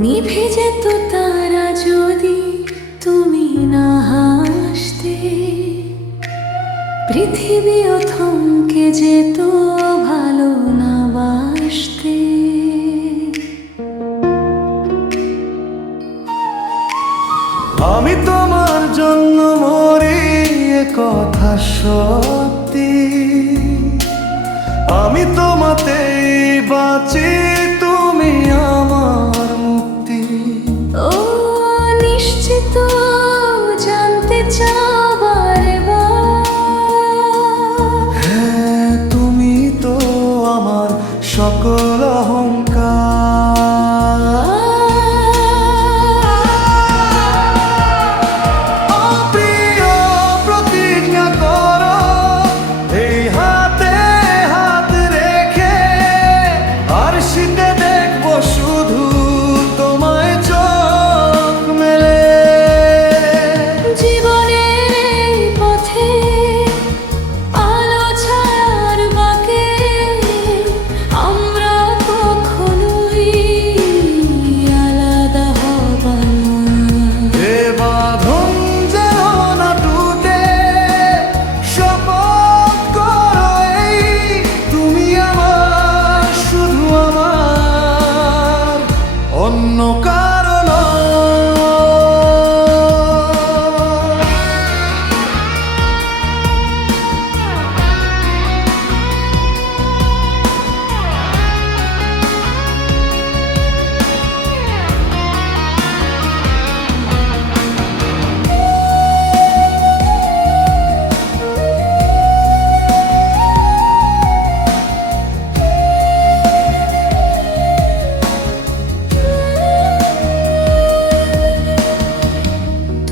নিভে যেত তারা যদি তুমি না হাসতে। পৃথিবী থমকে যেত ভালো না বাসতে। আমি তোমার জন্য মরি কথা সত্যি। আমি তোমাতেই show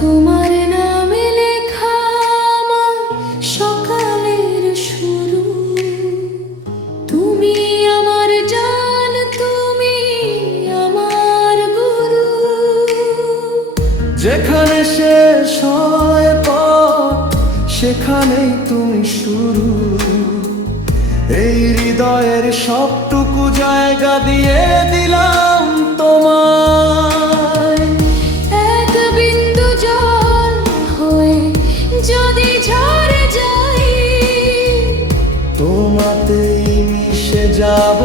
তোমার নামে লেখা সকালের শুরু। তুমি আমার তুমি আমার গুরু। যেখানে শেষ হয় পথ, সেখানেই তুমি শুরু। এই হৃদয়ের সবটুকু জায়গা দিয়ে যদি ঝরে যাই তোমাতেই মিশে যাব।